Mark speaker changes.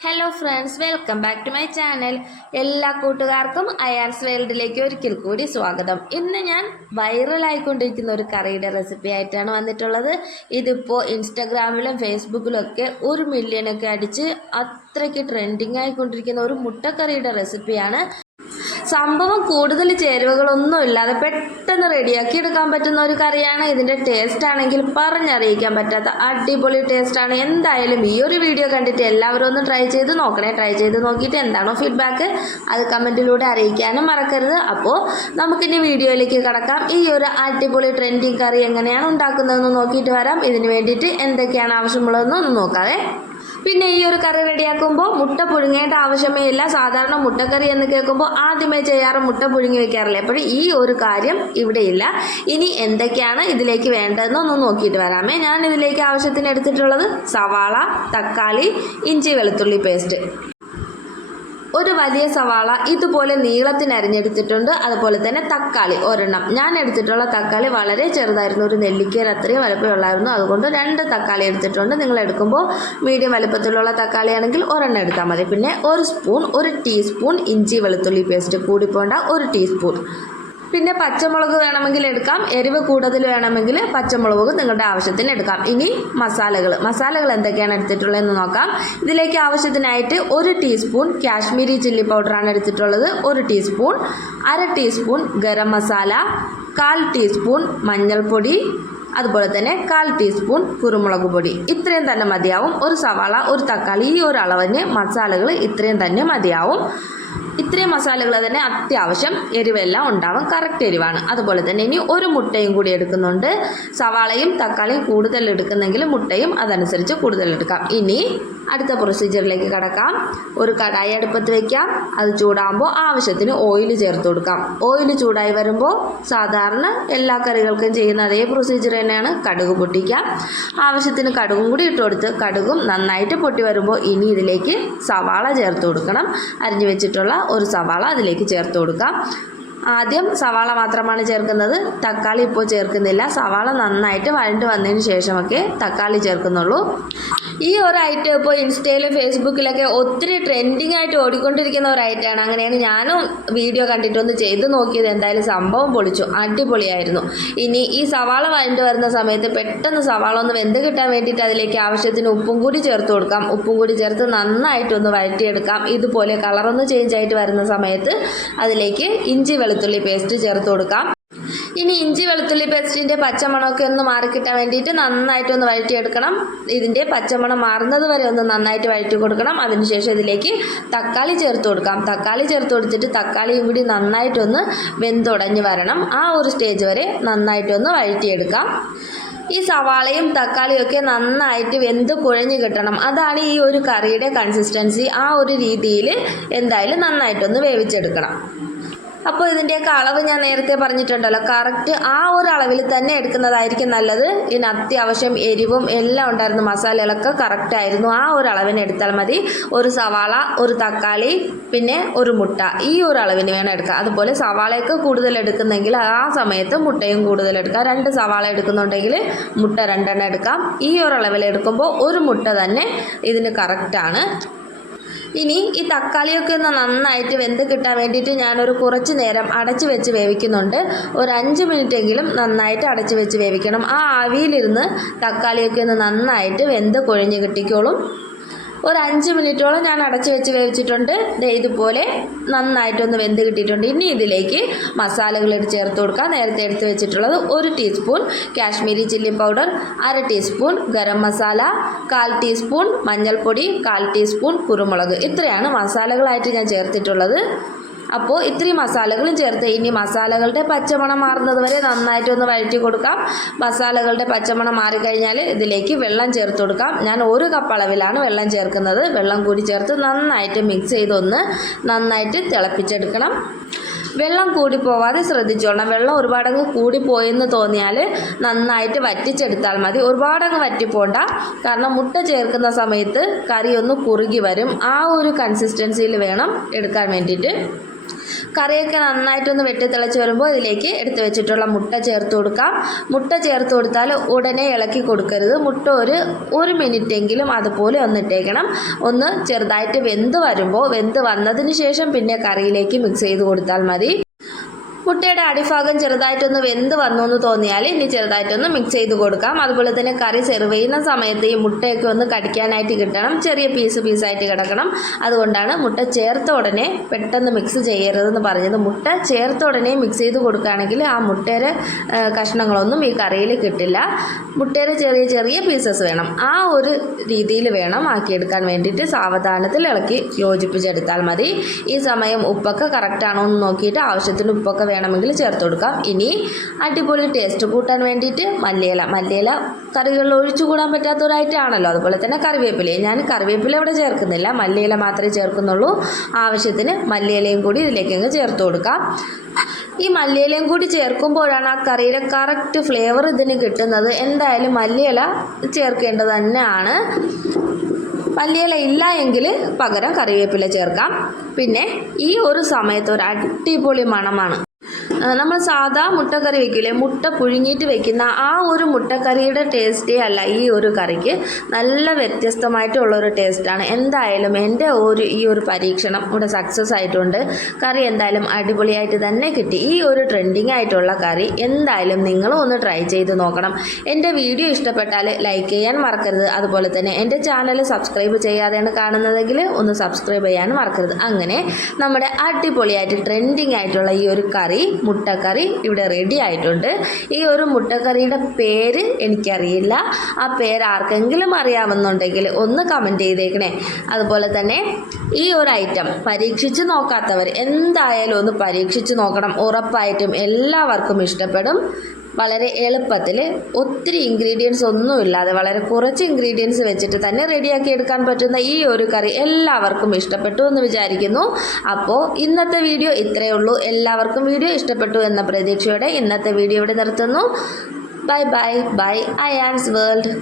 Speaker 1: Hello friends welcome back to my channel എല്ലാ കൂട്ടുകാർക്കും അയാൻസ് വേൾഡിലേക്ക് ഒരിക്കൽ കൂടി സ്വാഗതം. ഇന്ന് ഞാൻ വൈറലായിക്കൊണ്ടിരിക്കുന്ന ഒരു കറിയുടെ റെസിപ്പി ആയിട്ടാണ് വന്നിട്ടുള്ളത്. ഇതിപ്പോൾ ഇൻസ്റ്റാഗ്രാമിലും ഫേസ്ബുക്കിലും ഒക്കെ ഒരു മില്യണൊക്കെ അടിച്ച് അത്രയ്ക്ക് ട്രെൻഡിങ് ആയിക്കൊണ്ടിരിക്കുന്ന ഒരു മുട്ടക്കറിയുടെ റെസിപ്പിയാണ് സംഭവം കൂടുതൽ ചേരുവകളൊന്നും ഇല്ലാതെ പെട്ടെന്ന് റെഡിയാക്കി എടുക്കാൻ പറ്റുന്ന ഒരു കറിയാണ് ഇതിന്റെ ടേസ്റ്റ് ആണെങ്കിൽ പറഞ്ഞറിയിക്കാൻ പറ്റാത്ത അടിപൊളി ടേസ്റ്റാണ് എന്തായാലും ഈ ഒരു വീഡിയോ കണ്ടിട്ട് എല്ലാവരും ഒന്ന് ട്രൈ ചെയ്ത് നോക്കണേ. ട്രൈ ചെയ്ത് നോക്കിയിട്ട് എന്താണോ ഫീഡ്ബാക്ക് അത് കമന്റിലൂടെ അറിയിക്കാനും മറക്കരുത്. അപ്പോൾ നമുക്കിനി വീഡിയോയിലേക്ക് കടക്കാം. ഈ ഒരു അടിപൊളി ട്രെൻഡിങ് കറി എങ്ങനെയാണ് ഉണ്ടാക്കുന്നതെന്ന് നോക്കിയിട്ട് വരാം. ഇതിന് വേണ്ടിയിട്ട് എന്തൊക്കെയാണ് ആവശ്യമുള്ളതെന്ന് ഒന്ന് നോക്കാവേ. പിന്നെ ഈ ഒരു കറി റെഡിയാക്കുമ്പോൾ മുട്ട പുഴുങ്ങേണ്ട ആവശ്യമേ ഇല്ല. സാധാരണ മുട്ടക്കറി എന്ന് കേൾക്കുമ്പോൾ ആദ്യമേ ചെയ്യാറ് മുട്ട പുഴുങ്ങി വെക്കാറില്ലേ? അപ്പോൾ ഈ ഒരു കാര്യം ഇവിടെ ഇല്ല. ഇനി എന്തൊക്കെയാണ് ഇതിലേക്ക് വേണ്ടതെന്ന് ഒന്ന് നോക്കിയിട്ട് വരാമേ. ഞാൻ ഇതിലേക്ക് ആവശ്യത്തിന് എടുത്തിട്ടുള്ളത് സവാള തക്കാളി ഇഞ്ചി വെളുത്തുള്ളി പേസ്റ്റ്. ഒരു വലിയ സവാള ഇതുപോലെ നീളത്തിന് അരിഞ്ഞെടുത്തിട്ടുണ്ട് അതുപോലെ തന്നെ തക്കാളി ഒരെണ്ണം. ഞാൻ എടുത്തിട്ടുള്ള തക്കാളി വളരെ ചെറുതായിരുന്നു. ഒരു നെല്ലിക്കയിൽ അത്രയും വലുപ്പമുള്ളായിരുന്നു അതുകൊണ്ട് രണ്ട് തക്കാളി എടുത്തിട്ടുണ്ട്. നിങ്ങൾ എടുക്കുമ്പോൾ മീഡിയം വലുപ്പത്തിലുള്ള തക്കാളിയാണെങ്കിൽ ഒരെണ്ണം എടുത്താൽ മതി. പിന്നെ ഒരു സ്പൂൺ ഒരു ടീസ്പൂൺ ഇഞ്ചി വെളുത്തുള്ളി പേസ്റ്റ്. കൂടിപ്പോണ്ട ഒരു ടീസ്പൂൺ. പിന്നെ പച്ചമുളക് വേണമെങ്കിൽ എടുക്കാം. എരിവ് കൂടുതൽ വേണമെങ്കിൽ പച്ചമുളക് നിങ്ങളുടെ ആവശ്യത്തിന് എടുക്കാം. ഇനി മസാലകൾ. മസാലകൾ എന്തൊക്കെയാണ് എടുത്തിട്ടുള്ളതെന്ന് നോക്കാം. ഇതിലേക്ക് ആവശ്യത്തിനായിട്ട് ഒരു ടീസ്പൂൺ കാശ്മീരി ചില്ലി പൗഡറാണ് എടുത്തിട്ടുള്ളത്. ഒരു ടീസ്പൂൺ അര ടീസ്പൂൺ ഗരം മസാല കാൽ ടീസ്പൂൺ മഞ്ഞൾപ്പൊടി അതുപോലെ തന്നെ കാൽ ടീസ്പൂൺ കുരുമുളക് പൊടി. ഇത്രയും തന്നെ മതിയാവും. ഒരു സവാള ഒരു തക്കാളി ഈ ഒരു അളവിന് മസാലകൾ ഇത്രയും തന്നെ മതിയാവും. ഇത്രയും മസാലകൾ തന്നെ അത്യാവശ്യം എരിവെല്ലാം ഉണ്ടാവും കറക്റ്റ് എരിവാണ്. അതുപോലെ തന്നെ ഇനി ഒരു മുട്ടയും കൂടി എടുക്കുന്നുണ്ട്. സവാളയും തക്കാളിയും കൂടുതൽ എടുക്കുന്നെങ്കിൽ മുട്ടയും അതനുസരിച്ച് കൂടുതൽ എടുക്കാം. ഇനി അടുത്ത പ്രൊസീജിയറിലേക്ക് കടക്കാം. ഒരു കടായി അടുപ്പത്ത് വെക്കാം. അത് ചൂടാകുമ്പോൾ ആവശ്യത്തിന് ഓയിൽ ചേർത്ത് കൊടുക്കാം. ഓയിൽ ചൂടായി വരുമ്പോൾ സാധാരണ എല്ലാ കറികൾക്കും ചെയ്യുന്ന അതേ പ്രൊസീജിയർ തന്നെയാണ്. കടുക് പൊട്ടിക്കാം. ആവശ്യത്തിന് കടുകും കൂടി ഇട്ട് കൊടുത്ത് കടുകും നന്നായിട്ട് പൊട്ടി വരുമ്പോൾ ഇനി ഇതിലേക്ക് സവാള ചേർത്ത് കൊടുക്കണം. അരിഞ്ഞു വെച്ചിട്ടുള്ള ഒരു സവാള അതിലേക്ക് ചേർത്ത് കൊടുക്കാം. ആദ്യം സവാള മാത്രമാണ് ചേർക്കുന്നത്. തക്കാളി ഇപ്പോൾ ചേർക്കുന്നില്ല. സവാള നന്നായിട്ട് വഴണ്ട് വന്നതിന് ശേഷമൊക്കെ തക്കാളി ചേർക്കുന്നുള്ളൂ. ഈ ഒരു ഐറ്റം ഇപ്പോൾ ഇൻസ്റ്റയിലും ഫേസ്ബുക്കിലൊക്കെ ഒത്തിരി ട്രെൻഡിങ് ആയിട്ട് ഓടിക്കൊണ്ടിരിക്കുന്ന ഒരു ഐറ്റമാണ് അങ്ങനെയാണ് ഞാനും വീഡിയോ കണ്ടിട്ടൊന്ന് ചെയ്ത് നോക്കിയത്. എന്തായാലും സംഭവം പൊളിച്ചു. അടിപൊളിയായിരുന്നു. ഇനി ഈ സവാള വഴണ്ട് വരുന്ന സമയത്ത് പെട്ടെന്ന് സവാള ഒന്ന് വെന്ത് കിട്ടാൻ വേണ്ടിയിട്ട് അതിലേക്ക് ആവശ്യത്തിന് ഉപ്പും കൂടി ചേർത്ത് കൊടുക്കാം. ഉപ്പും കൂടി ചേർത്ത് നന്നായിട്ടൊന്ന് വഴറ്റിയെടുക്കാം. ഇതുപോലെ കളറൊന്ന് ചേഞ്ച് ആയിട്ട് വരുന്ന സമയത്ത് അതിലേക്ക് ഇഞ്ചി വെളുത്തുള്ളി പേസ്റ്റ് ചേർത്ത് കൊടുക്കാം. ഇനി ഇഞ്ചി വെളുത്തുള്ളി പേസ്റ്റിന്റെ പച്ചമണമൊക്കെ ഒന്ന് മാറിക്കിട്ടാൻ വേണ്ടിയിട്ട് നന്നായിട്ട് ഒന്ന് വഴറ്റിയെടുക്കണം. ഇതിന്റെ പച്ചമണം മാറുന്നത് വരെ ഒന്ന് നന്നായിട്ട് വഴറ്റി കൊടുക്കണം. അതിനുശേഷം ഇതിലേക്ക് തക്കാളി ചേർത്ത് കൊടുക്കാം. തക്കാളി ചേർത്ത് കൊടുത്തിട്ട് തക്കാളിയും കൂടി നന്നായിട്ടൊന്ന് വെന്തുടഞ്ഞ് വരണം. ആ ഒരു സ്റ്റേജ് വരെ നന്നായിട്ടൊന്ന് വഴറ്റിയെടുക്കാം. ഈ സവാളയും തക്കാളിയും ഒക്കെ നന്നായിട്ട് വെന്ത് കുഴഞ്ഞു കിട്ടണം. അതാണ് ഈ ഒരു കറിയുടെ കൺസിസ്റ്റൻസി ആ ഒരു രീതിയിൽ എന്തായാലും നന്നായിട്ടൊന്ന് വേവിച്ചെടുക്കണം. അപ്പോൾ ഇതിന്റെയൊക്കെ അളവ് ഞാൻ നേരത്തെ പറഞ്ഞിട്ടുണ്ടല്ലോ. കറക്റ്റ് ആ ഒരു അളവിൽ തന്നെ എടുക്കുന്നതായിരിക്കും നല്ലത്. ഇതിന് അത്യാവശ്യം എരിവും എല്ലാം ഉണ്ടായിരുന്നു. മസാലകളൊക്കെ കറക്റ്റ് ആയിരുന്നു. ആ ഒരു അളവിന് എടുത്താൽ മതി. ഒരു സവാള ഒരു തക്കാളി പിന്നെ ഒരു മുട്ട. ഈ ഒരു അളവിന് വേണം എടുക്കുക അതുപോലെ സവാളയൊക്കെ കൂടുതൽ എടുക്കുന്നെങ്കിൽ ആ സമയത്ത് മുട്ടയും കൂടുതൽ എടുക്കുക രണ്ട് സവാള എടുക്കുന്നുണ്ടെങ്കിൽ മുട്ട രണ്ടെണ്ണം എടുക്കാം. ഈ ഒരു അളവിൽ എടുക്കുമ്പോൾ ഒരു മുട്ട തന്നെ ഇതിന് കറക്റ്റാണ് ഇനി ഈ തക്കാളിയൊക്കെ ഒന്ന് നന്നായിട്ട് വെന്ത് കിട്ടാൻ വേണ്ടിയിട്ട് ഞാനൊരു കുറച്ച് നേരം അടച്ചു വെച്ച് വേവിക്കുന്നുണ്ട്. ഒരു അഞ്ച് മിനിറ്റെങ്കിലും നന്നായിട്ട് അടച്ചു വെച്ച് വേവിക്കണം. ആ ആവിയിലിരുന്ന് തക്കാളിയൊക്കെ ഒന്ന് നന്നായിട്ട് വെന്ത് കൊഴിഞ്ഞ് കിട്ടിക്കോളും. ഒരു അഞ്ച് മിനിറ്റോളം ഞാൻ അടച്ച് വെച്ച് വേവിച്ചിട്ടുണ്ട്. ഇതുപോലെ നന്നായിട്ടൊന്ന് വെന്ത് കിട്ടിയിട്ടുണ്ട്. ഇനി ഇതിലേക്ക് മസാലകൾ ചേർത്ത് കൊടുക്കാം. നേരത്തെ എടുത്ത് വെച്ചിട്ടുള്ളത് ഒരു ടീസ്പൂൺ കാശ്മീരി ചില്ലി പൗഡർ അര ടീസ്പൂൺ ഗരം മസാല കാൽ ടീസ്പൂൺ മഞ്ഞൾപ്പൊടി കാൽ ടീസ്പൂൺ കുരുമുളക്. ഇത്രയാണ് മസാലകളായിട്ട് ഞാൻ ചേർത്തിട്ടുള്ളത്. അപ്പോൾ ഇത്രയും മസാലകളും ചേർത്ത് ഇനി മസാലകളുടെ പച്ചമണം മാറുന്നത് വരെ നന്നായിട്ട് ഒന്ന് വഴറ്റി കൊടുക്കാം. മസാലകളുടെ പച്ചമണം മാറിക്കഴിഞ്ഞാൽ ഇതിലേക്ക് വെള്ളം ചേർത്ത് കൊടുക്കാം. ഞാൻ ഒരു കപ്പ് അളവിലാണ് വെള്ളം ചേർക്കുന്നത്. വെള്ളം കൂടി ചേർത്ത് നന്നായിട്ട് മിക്സ് ചെയ്തൊന്ന് നന്നായിട്ട് തിളപ്പിച്ചെടുക്കണം. വെള്ളം കൂടി പോവാതെ ശ്രദ്ധിച്ചോളണം. വെള്ളം ഒരുപാടങ്ങ് കൂടിപ്പോയെന്ന് തോന്നിയാൽ നന്നായിട്ട് വറ്റിച്ചെടുത്താൽ മതി. ഒരുപാടങ്ങ് വറ്റിപ്പോണ്ട. കാരണം മുട്ട ചേർക്കുന്ന സമയത്ത് കറി ഒന്ന് കുറുകി വരും. ആ ഒരു കൺസിസ്റ്റൻസിയിൽ വേണം എടുക്കാൻ വേണ്ടിയിട്ട്. കറിയൊക്കെ നന്നായിട്ടൊന്ന് വെട്ടിത്തിളച്ച് വരുമ്പോൾ ഇതിലേക്ക് എടുത്തു വെച്ചിട്ടുള്ള മുട്ട ചേർത്ത് കൊടുക്കാം. മുട്ട ചേർത്ത് കൊടുത്താൽ ഉടനെ ഇളക്കി കൊടുക്കരുത്. മുട്ട ഒരു ഒരു മിനിറ്റെങ്കിലും അതുപോലെ ഒന്ന് ഇട്ടേക്കണം. ഒന്ന് ചെറുതായിട്ട് വെന്ത് വരുമ്പോൾ വെന്ത് വന്നതിന് ശേഷം പിന്നെ കറിയിലേക്ക് മിക്സ് ചെയ്ത് കൊടുത്താൽ മതി. മുട്ടയുടെ അടിഭാഗം ചെറുതായിട്ടൊന്ന് വെന്ത് വന്നു എന്ന് തോന്നിയാൽ ഇനി ചെറുതായിട്ടൊന്ന് മിക്സ് ചെയ്ത് കൊടുക്കാം. അതുപോലെ തന്നെ കറി സെർവ് ചെയ്യുന്ന സമയത്ത് ഈ മുട്ടയൊക്കെ ഒന്ന് കടിക്കാനായിട്ട് കിട്ടണം. ചെറിയ പീസ് പീസായിട്ട് കിടക്കണം. അതുകൊണ്ടാണ് മുട്ട ചേർത്ത ഉടനെ പെട്ടെന്ന് മിക്സ് ചെയ്യരുതെന്ന് പറഞ്ഞത്. മുട്ട ചേർത്ത ഉടനെ മിക്സ് ചെയ്ത് കൊടുക്കുകയാണെങ്കിൽ ആ മുട്ടയുടെ കഷ്ണങ്ങളൊന്നും ഈ കറിയിൽ കിട്ടില്ല. മുട്ടയുടെ ചെറിയ ചെറിയ പീസസ് വേണം. ആ ഒരു രീതിയിൽ വേണം ആക്കിയെടുക്കാൻ വേണ്ടിയിട്ട് സാവധാനത്തിൽ ഇളക്കി യോജിപ്പിച്ചെടുത്താൽ മതി. ഈ സമയം ഉപ്പൊക്കെ കറക്റ്റാണോ എന്ന് നോക്കിയിട്ട് ആവശ്യത്തിന് ഉപ്പൊക്കെ വേണമെങ്കിൽ ചേർത്ത് കൊടുക്കാം. ഇനി അടിപൊളി ടേസ്റ്റ് കൂട്ടാൻ വേണ്ടിയിട്ട് മല്ലിയില. മല്ലിയില കറികളിൽ ഒഴിച്ചു കൂടാൻ പറ്റാത്തൊരായിട്ടാണല്ലോ. അതുപോലെ തന്നെ കറിവേപ്പില ഞാൻ കറിവേപ്പില ഇവിടെ ചേർക്കുന്നില്ല. മല്ലിയില മാത്രമേ ചേർക്കുന്നുള്ളൂ. ആവശ്യത്തിന് മല്ലിയിലയും കൂടി ഇതിലേക്ക് അങ്ങ് ചേർത്ത് കൊടുക്കാം. ഈ മല്ലിയിലയും കൂടി ചേർക്കുമ്പോഴാണ് ആ കറിയിലെ കറക്റ്റ് ഫ്ലേവർ ഇതിന് കിട്ടുന്നത്. എന്തായാലും മല്ലിയില ചേർക്കേണ്ടത് തന്നെയാണ്. മല്ലിയില ഇല്ല എങ്കിൽ പകരം കറിവേപ്പില ചേർക്കാം. പിന്നെ ഈ ഒരു സമയത്ത് ഒരു അടിപൊളി മണമാണ്. നമ്മൾ സാധാ മുട്ടക്കറി വെക്കില്ലേ മുട്ട പുഴുങ്ങിയിട്ട് വെക്കുന്ന ആ ഒരു മുട്ടക്കറിയുടെ ടേസ്റ്റേ അല്ല ഈ ഒരു കറിക്ക്. നല്ല വ്യത്യസ്തമായിട്ടുള്ള ഒരു ടേസ്റ്റാണ് എന്തായാലും എന്റെ ഒരു ഈ ഒരു പരീക്ഷണം ഇവിടെ സക്സസ് ആയിട്ടുണ്ട്. കറി എന്തായാലും അടിപൊളിയായിട്ട് തന്നെ കിട്ടി. ഈ ഒരു ട്രെൻഡിങ് ആയിട്ടുള്ള കറി എന്തായാലും നിങ്ങളും ഒന്ന് ട്രൈ ചെയ്ത് നോക്കണം. എന്റെ വീഡിയോ ഇഷ്ടപ്പെട്ടാൽ ലൈക്ക് ചെയ്യാൻ മറക്കരുത്. അതുപോലെ തന്നെ എന്റെ ചാനൽ സബ്സ്ക്രൈബ് ചെയ്യാതെയാണ് കാണുന്നതെങ്കിൽ ഒന്ന് സബ്സ്ക്രൈബ് ചെയ്യാൻ മറക്കരുത്. അങ്ങനെ നമ്മുടെ അടിപൊളിയായിട്ട് ട്രെൻഡിങ് ആയിട്ടുള്ള ഈ ഒരു കറി മുട്ടക്കറി ഇവിടെ റെഡി ആയിട്ടുണ്ട്. ഈ ഒരു മുട്ടക്കറിയുടെ പേര് എനിക്കറിയില്ല. ആ പേര് ആർക്കെങ്കിലും അറിയാമെന്നുണ്ടെങ്കിൽ ഒന്ന് കമന്റ് ചെയ്തേക്കണേ. അതുപോലെ തന്നെ ഈ ഒരു ഐറ്റം പരീക്ഷിച്ച് നോക്കാത്തവർ എന്തായാലും ഒന്ന് പരീക്ഷിച്ച് നോക്കണം. ഉറപ്പായിട്ടും എല്ലാവർക്കും ഇഷ്ടപ്പെടും. വളരെ എളുപ്പത്തിൽ ഒത്തിരി ഇൻഗ്രീഡിയൻസ് ഒന്നുമില്ലാതെ വളരെ കുറച്ച് ഇൻഗ്രീഡിയൻസ് വെച്ചിട്ട് തന്നെ റെഡിയാക്കി എടുക്കാൻ പറ്റുന്ന ഈ ഒരു കറി എല്ലാവർക്കും ഇഷ്ടപ്പെട്ടു എന്ന് വിചാരിക്കുന്നു. അപ്പോൾ ഇന്നത്തെ വീഡിയോ ഇത്രയേ ഉള്ളൂ. എല്ലാവർക്കും വീഡിയോ ഇഷ്ടപ്പെട്ടു എന്ന പ്രതീക്ഷയോടെ ഇന്നത്തെ വീഡിയോ ഇവിടെ നിർത്തുന്നു. Bye bye bye I Ans world